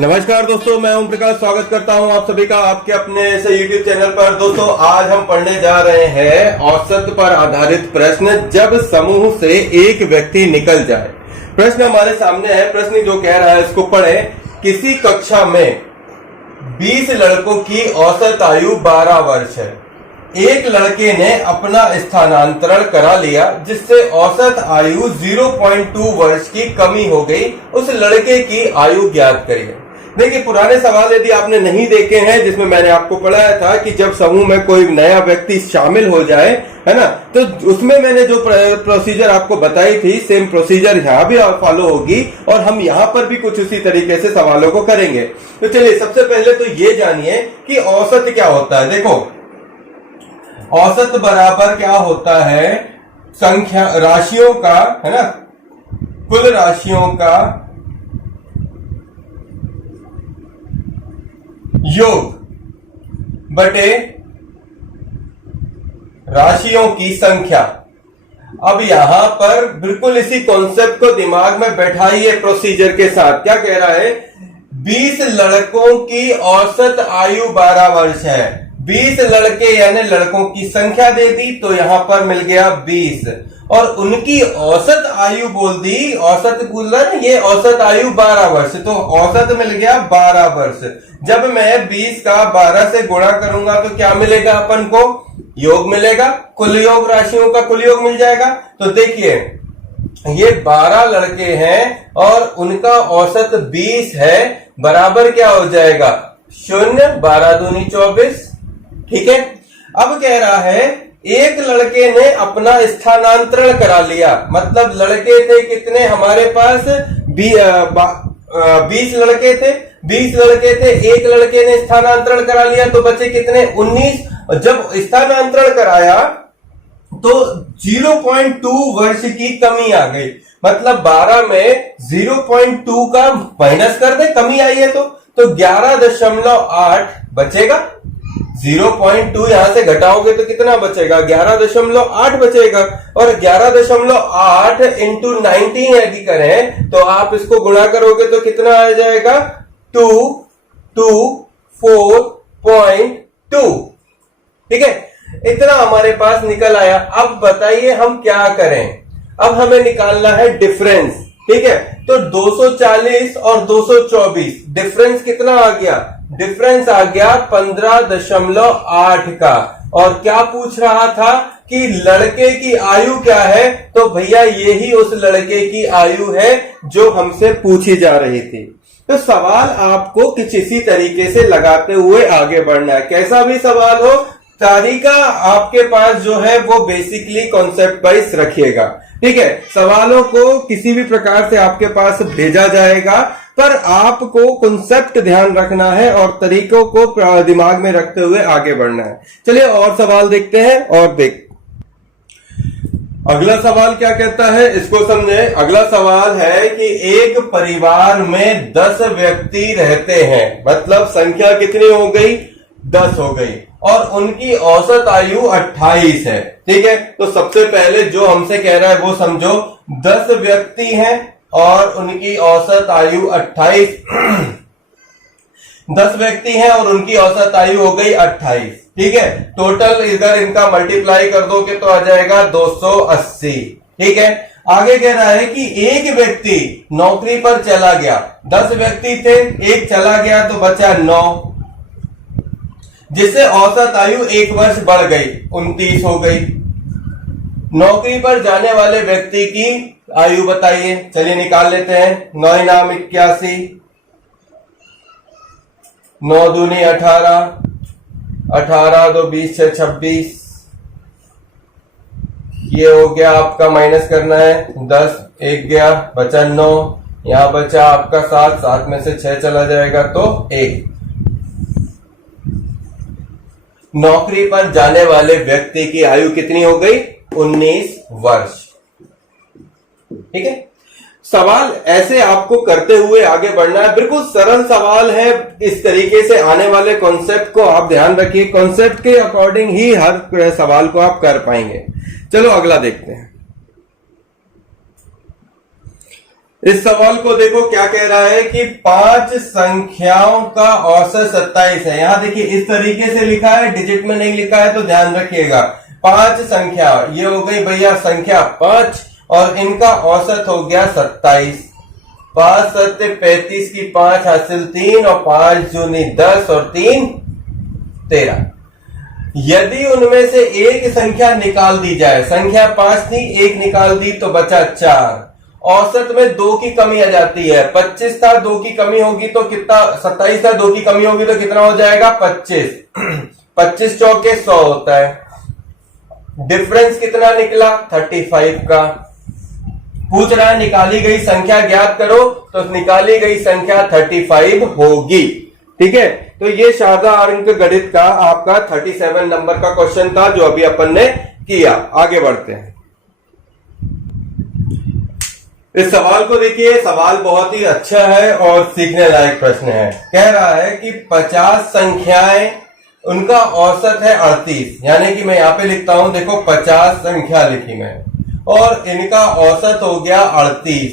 नमस्कार दोस्तों, मैं ओम प्रकाश स्वागत करता हूं आप सभी का आपके अपने से YouTube चैनल पर। दोस्तों, आज हम पढ़ने जा रहे हैं औसत पर आधारित प्रश्न, जब समूह से एक व्यक्ति निकल जाए। प्रश्न हमारे सामने है। प्रश्न जो कह रहा है इसको पढ़े। किसी कक्षा में 20 लड़कों की औसत आयु 12 वर्ष है। एक लड़के ने अपना स्थानांतरण करा लिया, जिससे औसत आयु 0.2 वर्ष की कमी हो गई। उस लड़के की आयु ज्ञात करिए। देखिए, पुराने सवाल यदि आपने नहीं देखे हैं, जिसमें मैंने आपको पढ़ाया था कि जब समूह में कोई नया व्यक्ति शामिल हो जाए, है ना, तो उसमें मैंने जो प्रोसीजर आपको बताई थी, सेम प्रोसीजर यहां भी फॉलो होगी और हम यहां पर भी कुछ उसी तरीके से सवालों को करेंगे। तो चलिए, सबसे पहले तो ये जानिए कि औसत क्या होता है। देखो, औसत बराबर क्या होता है? संख्या, राशियों का, है ना, कुल राशियों का योग बटे राशियों की संख्या। अब यहां पर बिल्कुल इसी कॉन्सेप्ट को दिमाग में बैठाइए प्रोसीजर के साथ। क्या कह रहा है? 20 लड़कों की औसत आयु 12 वर्ष है। 20 लड़के यानी लड़कों की संख्या दे दी, तो यहां पर मिल गया 20 और उनकी औसत आयु बोल दी। औसत बोल रहा है, ये औसत आयु 12 वर्ष, तो औसत मिल गया 12 वर्ष। जब मैं 20 का 12 से गुणा करूंगा तो क्या मिलेगा अपन को? योग मिलेगा, कुल योग, राशियों का कुल योग मिल जाएगा। तो देखिए, ये 12 लड़के हैं और उनका औसत 20 है, बराबर क्या हो जाएगा? 0, 12 दूनी 24। ठीक है। अब कह रहा है एक लड़के ने अपना स्थानांतरण करा लिया, मतलब लड़के थे कितने हमारे पास? 20 लड़के थे। 20 लड़के थे, एक लड़के ने स्थानांतरण करा लिया, तो बचे कितने? 19। जब स्थानांतरण कराया तो 0.2 वर्ष की कमी आ गई, मतलब 12 में 0.2 का माइनस कर दे, कमी आई है तो 11.8 बचेगा। 0.2 यहां से घटाओगे तो कितना बचेगा? 11.8 बचेगा। और 11.8 इंटू 19 यदि करें तो आप इसको गुणा करोगे तो कितना आ जाएगा? 224.2। ठीक है, इतना हमारे पास निकल आया। अब बताइए हम क्या करें? अब हमें निकालना है डिफरेंस। ठीक है, तो 240 और 224 डिफरेंस कितना आ गया? डिफरेंस आ गया 15.8 का। और क्या पूछ रहा था कि लड़के की आयु क्या है? तो भैया यही उस लड़के की आयु है जो हमसे पूछी जा रही थी। तो सवाल आपको कुछ इसी तरीके से लगाते हुए आगे बढ़ना है। कैसा भी सवाल हो, तरीका आपके पास जो है वो बेसिकली कॉन्सेप्ट वाइज रखिएगा। ठीक है, सवालों को किसी भी प्रकार से आपके पास भेजा जाएगा, पर आपको कॉन्सेप्ट ध्यान रखना है और तरीकों को दिमाग में रखते हुए आगे बढ़ना है। चलिए और सवाल देखते हैं। और देख, अगला सवाल क्या कहता है, इसको समझे। अगला सवाल है कि एक परिवार में 10 व्यक्ति रहते हैं, मतलब संख्या कितनी हो गई? 10 हो गई और उनकी औसत आयु 28 है। ठीक है, तो सबसे पहले जो हमसे कह रहा है वो समझो। 10 व्यक्ति हैं और उनकी औसत आयु 28। 10 व्यक्ति हैं और उनकी औसत आयु हो गई 28। ठीक है, टोटल इधर इनका मल्टीप्लाई कर दोगे तो आ जाएगा 280। ठीक है, आगे कह रहा है कि एक व्यक्ति नौकरी पर चला गया। 10 व्यक्ति थे, एक चला गया तो बचा 9, जिससे औसत आयु 1 वर्ष बढ़ गई, 29 हो गई। नौकरी पर जाने वाले व्यक्ति की आयु बताइए। चलिए निकाल लेते हैं। 9 नाम 81, 9 दूनी 18, 18 2 20 6 26। ये हो गया आपका, माइनस करना है। 10, 1 गया, बचा 9, यहां बचा आपका 7, 7 में से 6 चला जाएगा तो 1। नौकरी पर जाने वाले व्यक्ति की आयु कितनी हो गई? 19 वर्ष। ठीक है, सवाल ऐसे आपको करते हुए आगे बढ़ना है। बिल्कुल सरल सवाल है। इस तरीके से आने वाले कॉन्सेप्ट को आप ध्यान रखिए। कॉन्सेप्ट के अकॉर्डिंग ही हर सवाल को आप कर पाएंगे। चलो अगला देखते हैं। इस सवाल को देखो क्या कह रहा है कि 5 संख्याओं का औसत 27 है। यहां देखिए इस तरीके से लिखा है, डिजिट में नहीं लिखा है, तो ध्यान रखिएगा। 5 संख्या, ये हो गई भैया संख्या 5 और इनका औसत हो गया 27। 5 सत्ते 35 की 5 हासिल 3 और 5 जूनी 10 और 3 13। यदि उनमें से एक संख्या निकाल दी जाए, संख्या 5 थी, एक निकाल दी तो बचा 4। औसत में 2 की कमी आ जाती है। 25 था, 2 की कमी होगी तो कितना, 27 था, 2 की कमी होगी तो कितना हो जाएगा 25। 25 चौके 100 होता है। डिफरेंस कितना निकला 35 का। पूछ रहा है निकाली गई संख्या ज्ञात करो, तो निकाली गई संख्या 35 होगी। ठीक है, तो ये शारदा अंक गणित का आपका 37 नंबर का क्वेश्चन था जो अभी अपन ने किया। आगे बढ़ते हैं। इस सवाल को देखिए, सवाल बहुत ही अच्छा है और सीखने लायक प्रश्न है। कह रहा है कि 50 संख्याएं, उनका औसत है 38। यानी कि मैं यहां पे लिखता हूं, देखो 50 संख्या लिखी मैं और इनका औसत हो गया 38।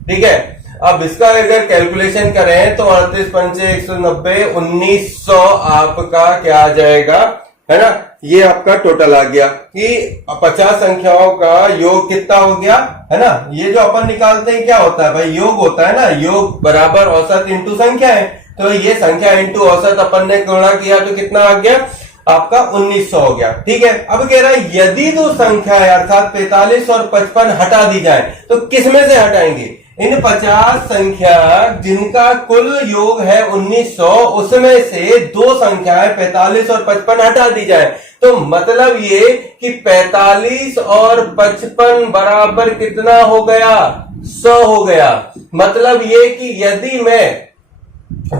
ठीक है, अब इसका अगर कैलकुलेशन करें तो 38 पंचे 190, 1900 आपका क्या आ जाएगा, है ना। ये आपका टोटल आ गया कि 50 संख्याओं का योग कितना हो गया, है ना। ये जो अपन निकालते हैं क्या होता है भाई, योग होता है ना। योग बराबर औसत इंटू संख्या है, तो ये संख्या इंटू औसत अपन ने गुणा किया तो कितना आ गया आपका 1900 हो गया। ठीक है, अब कह रहा है यदि दो संख्या है अर्थात 45 और 55 हटा दी जाए तो किसमें से हटाएंगे। इन 50 संख्या जिनका कुल योग है 1900, उसमें से दो संख्याएं 45 और 55 हटा दी जाए तो मतलब ये कि 45 और 55 बराबर कितना हो गया 100 हो गया। मतलब ये कि यदि मैं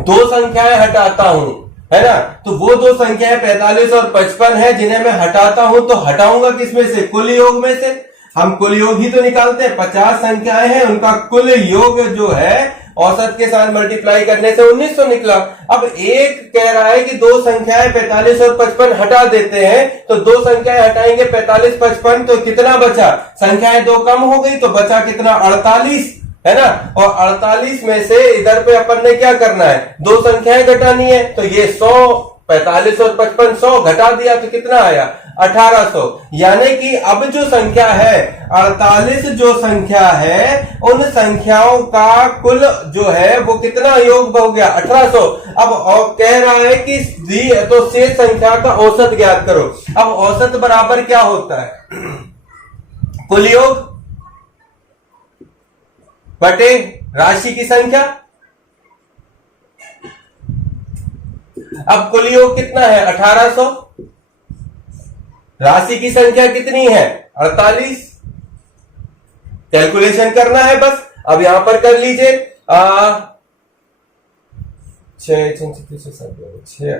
दो संख्याएं हटाता हूं, है ना, तो वो दो संख्याएं 45 और 55 है जिन्हें मैं हटाता हूं, तो हटाऊंगा किसमें से, कुल योग में से। हम कुल योग ही तो निकालते हैं। 50 संख्याएं हैं, उनका कुल योग जो है औसत के साथ मल्टीप्लाई करने से 1900 निकला। अब एक कह रहा है कि दो संख्याएं 45 और 55 हटा देते हैं, तो दो संख्याएं हटाएंगे 45 55 तो कितना बचा, संख्याएं दो कम हो गई तो बचा कितना 48, है ना। और 48 में से इधर पे अपन ने क्या करना है, दो संख्याएं घटानी है, तो ये 100, 45 और 55 100 घटा दिया तो कितना आया 1800। यानी कि अब जो संख्या है 48 जो संख्या है, उन संख्याओं का कुल जो है वो कितना योग हो गया 1800। अब और कह रहा है कि तो शेष संख्या का औसत ज्ञात करो। अब औसत बराबर क्या होता है, कुल योग बटे राशि की संख्या। अब कुल योग कितना है 1800, राशि की संख्या कितनी है 48। कैलकुलेशन करना है बस। अब यहां पर कर लीजिए 6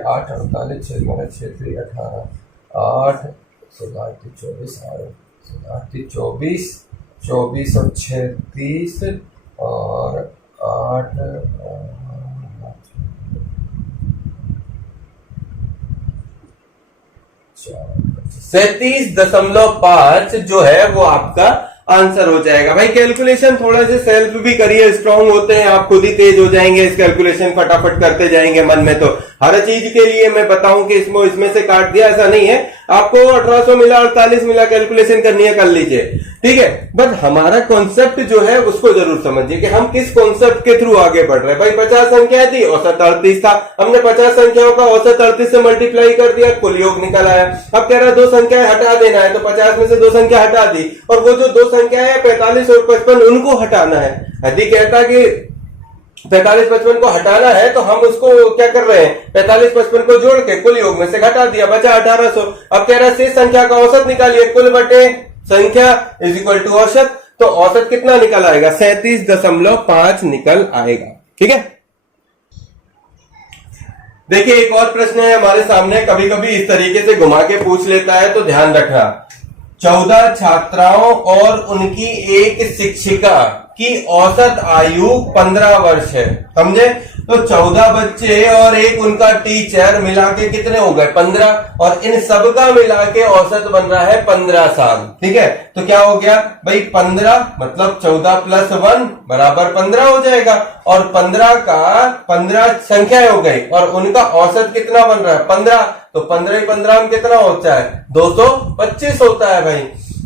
8 48 6 18 8 24 24 24 और 36 और 8 37.5 जो है वो आपका आंसर हो जाएगा। भाई कैलकुलेशन थोड़ा सा सेल्फ भी करिए, स्ट्रांग होते हैं आप, खुद ही तेज हो जाएंगे इस कैलकुलेशन फटाफट करते जाएंगे मन में। तो हर चीज के लिए मैं बताऊं कि इसमें से काट दिया, ऐसा नहीं है। आपको 1800 मिला 48 मिला, कैलकुलेशन करनी है कर लीजिए, ठीक है। बट हमारा कॉन्सेप्ट जो है उसको जरूर समझिए कि हम किस कॉन्सेप्ट के थ्रू आगे बढ़ रहे हैं। भाई 50 संख्या थी, औसत 38 था, हमने 50 संख्याओं का औसत 38 से मल्टीप्लाई कर दिया, कुल योग निकल आया। अब कह रहा है दो संख्याएं हटा देना है, तो 50 में से दो संख्या हटा दी, और वो जो दो संख्या है 45 और 55 उनको हटाना है। यदि कहता कि 45 55 को हटाना है तो हम उसको क्या कर रहे हैं, 45 55 को जोड़ के कुल योग में से घटा दिया, बचा 1800। अब कह रहा है शेष संख्या का औसत निकालिए, कुल बटे संख्या इज इक्वल टू औसत। तो औसत कितना निकल आएगा 37.5 निकल आएगा, ठीक है। देखिए एक और प्रश्न है हमारे सामने, कभी कभी इस तरीके से घुमा के पूछ लेता है, तो ध्यान रखना। 14 छात्राओं और उनकी एक शिक्षिका कि औसत आयु 15 वर्ष है, समझे। तो 14 बच्चे और एक उनका टीचर मिला के कितने हो गए 15, और इन सबका मिला के औसत बन रहा है 15 साल। ठीक है, तो क्या हो गया भाई 15 मतलब 14 प्लस 1 बराबर 15 हो जाएगा, और 15 संख्या हो गई और उनका औसत कितना बन रहा है 15, तो 15 में कितना होता है 225 होता है भाई।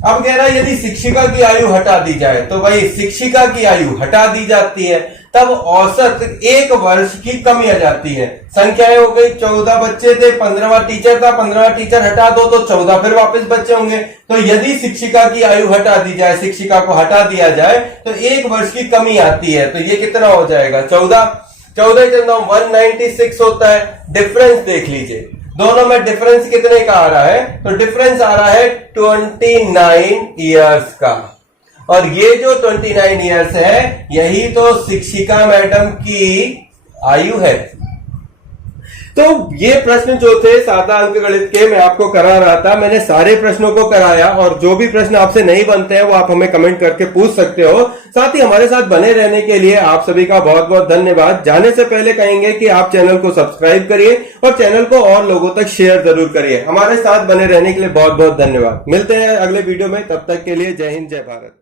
अब कह रहा है यदि शिक्षिका की आयु हटा दी जाए, तो भाई शिक्षिका की आयु हटा दी जाती है तब औसत 1 वर्ष की कमी आ जाती है। संख्याएं हो गई 14 बच्चे थे, 15वां टीचर था, 15वां टीचर हटा दो तो 14 फिर वापस बच्चे होंगे। तो यदि शिक्षिका की आयु हटा दी जाए, शिक्षिका को हटा दिया जाए तो 1 वर्ष की कमी आती है। तो ये कितना हो जाएगा 14 196 होता है। डिफरेंस देख लीजिए, दोनों में डिफरेंस कितने का आ रहा है, तो डिफरेंस आ रहा है 29 इयर्स का, और ये जो 29 इयर्स है यही तो शिक्षिका मैडम की आयु है। तो ये प्रश्न जो थे सादा अंक गणित के मैं आपको करा रहा था, मैंने सारे प्रश्नों को कराया, और जो भी प्रश्न आपसे नहीं बनते हैं वो आप हमें कमेंट करके पूछ सकते हो। साथ ही हमारे साथ बने रहने के लिए आप सभी का बहुत बहुत धन्यवाद। जाने से पहले कहेंगे कि आप चैनल को सब्सक्राइब करिए और चैनल को और लोगों तक शेयर जरूर करिए। हमारे साथ बने रहने के लिए बहुत बहुत धन्यवाद। मिलते हैं अगले वीडियो में, तब तक के लिए जय हिंद जय भारत।